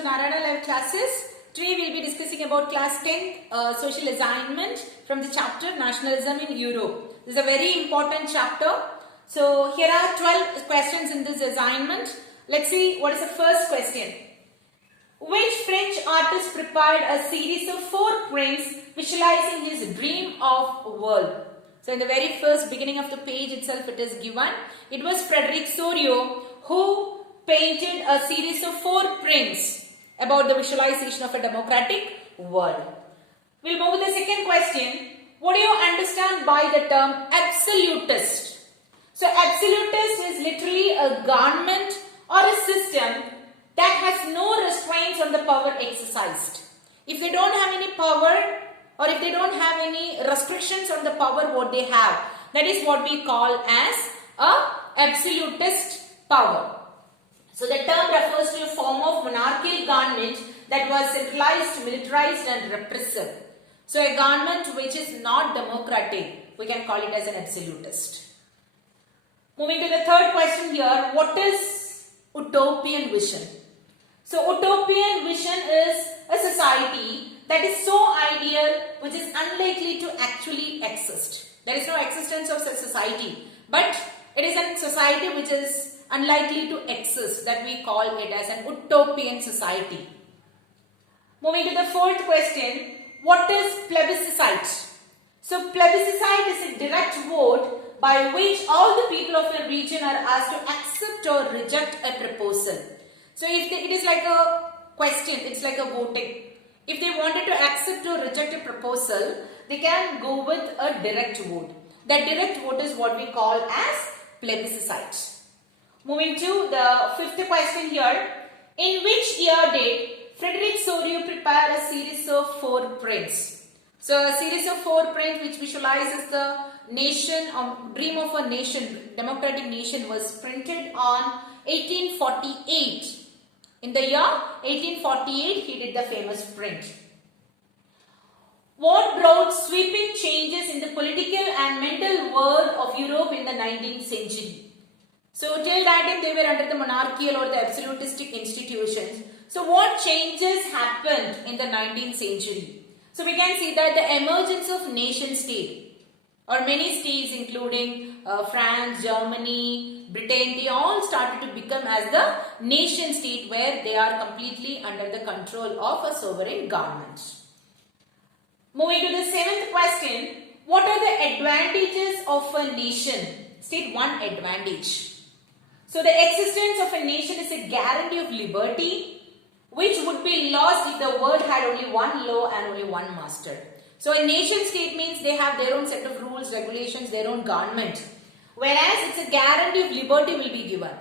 to Narayana Live classes. Today we will be discussing about class 10 social assignment from the chapter Nationalism in Europe. This is a very important chapter. So here are 12 questions in this assignment. Let's see what is the first question. Which French artist prepared a series of 4 prints visualizing his dream of a world? So in the very first beginning of the page itself it is given. It was Frederic Soriot who painted a series of 4 prints about the visualization of a democratic world. We'll move to the second question. What do you understand by the term absolutist? So absolutist is literally a government or a system that has no restraints on the power exercised. If they don't have any power or if they don't have any restrictions on the power what they have, that is what we call as a absolutist power. So the term refers to a form of monarchical government that was centralized, militarized and repressive. So a government which is not democratic, we can call it as an absolutist. Moving to the third question here, what is utopian vision? So utopian vision is a society that is so ideal which is unlikely to actually exist. There is no existence of such society, but it is a society which is unlikely to exist, that we call it as an utopian society. Moving to the fourth question, what is plebiscite? So plebiscite is a direct vote by which all the people of a region are asked to accept or reject a proposal. So if it is like a question, it's like a voting. If they wanted to accept or reject a proposal, they can go with a direct vote. That direct vote is what we call as plebiscite. Moving to the fifth question here. In which year did Frederic Soriot prepare a series of 4 prints? So a series of 4 prints which visualizes the nation, dream of a nation, democratic nation, was printed on 1848. In the year 1848 he did the famous print. What brought sweeping changes in the political and mental world of Europe in the 19th century? So till that time they were under the monarchical or the absolutistic institutions. So what changes happened in the 19th century? So we can see that the emergence of nation state or many states including France, Germany, Britain, they all started to become as the nation state where they are completely under the control of a sovereign government. Moving to the 7th question, what are the advantages of a nation? State one advantage. So the existence of a nation is a guarantee of liberty which would be lost if the world had only one law and only one master. So a nation state means they have their own set of rules, regulations, their own government. Whereas it's a guarantee of liberty will be given.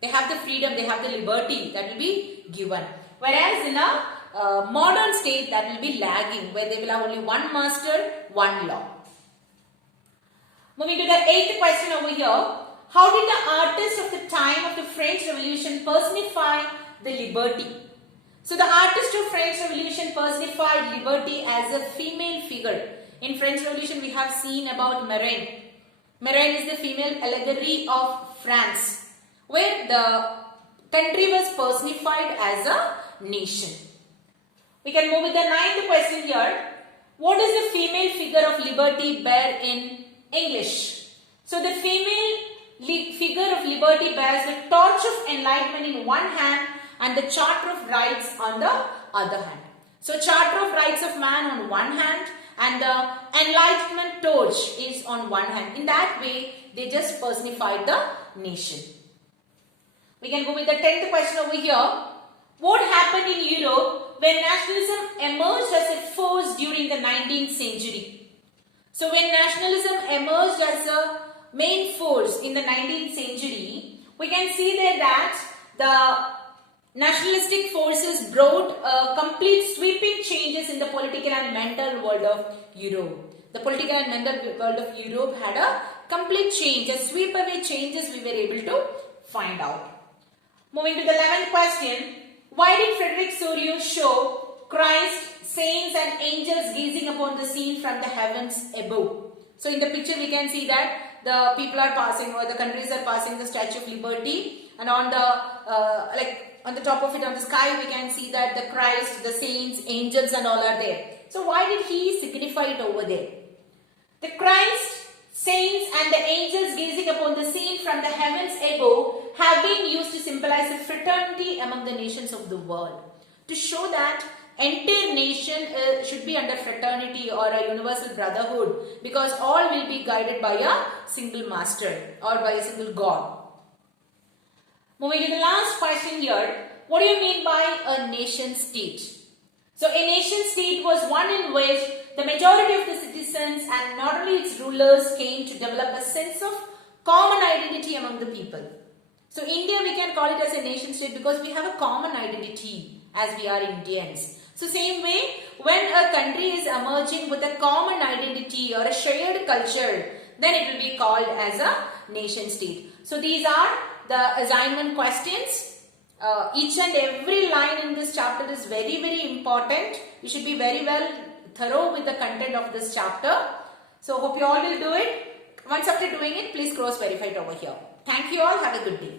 They have the freedom, they have the liberty that will be given. Whereas in a modern state that will be lagging where they will have only one master, one law. Moving to the 8th question over here. How did the artists of the time of the French Revolution personify the liberty? So the artist of French Revolution personified liberty as a female figure. In French Revolution we have seen about Marin. Marin is the female allegory of France, where the country was personified as a nation. We can move with the 9th question here. What does the female figure of liberty bear in English? So the female figure of liberty bears the torch of enlightenment in one hand and the charter of rights on the other hand. So charter of rights of man on one hand and the enlightenment torch is on one hand. In that way they just personified the nation. We can go with the 10th question over here. What happened in Europe when nationalism emerged as a force during the 19th century? So when nationalism emerged as a main force in the 19th century, we can see there that the nationalistic forces brought complete sweeping changes in the political and mental world of Europe. The political and mental world of Europe had a complete change, a sweep away changes we were able to find out. Moving to the 11th question, why did Frederic Soriot show Christ, saints and angels gazing upon the scene from the heavens above? So in the picture we can see that the people are passing or the countries are passing the Statue of Liberty, and on the on the top of it, on the sky, we can see that the Christ, the saints, angels and all are there. So why did he signify it over there? The Christ, saints and the angels gazing upon the scene from the heavens above have been used to symbolize a fraternity among the nations of the world. To show that entire nation should be under fraternity or a universal brotherhood, because all will be guided by a single master or by a single God. Moving to the last question here, what do you mean by a nation state? So a nation state was one in which the majority of the citizens and not only its rulers came to develop a sense of common identity among the people. So India, we can call it as a nation state because we have a common identity as we are Indians. So same way, when a country is emerging with a common identity or a shared culture, then it will be called as a nation state. So these are the assignment questions. Each and every line in this chapter is very, very important. You should be very well thorough with the content of this chapter. So hope you all will do it. Once after doing it, please cross verify it over here. Thank you all. Have a good day.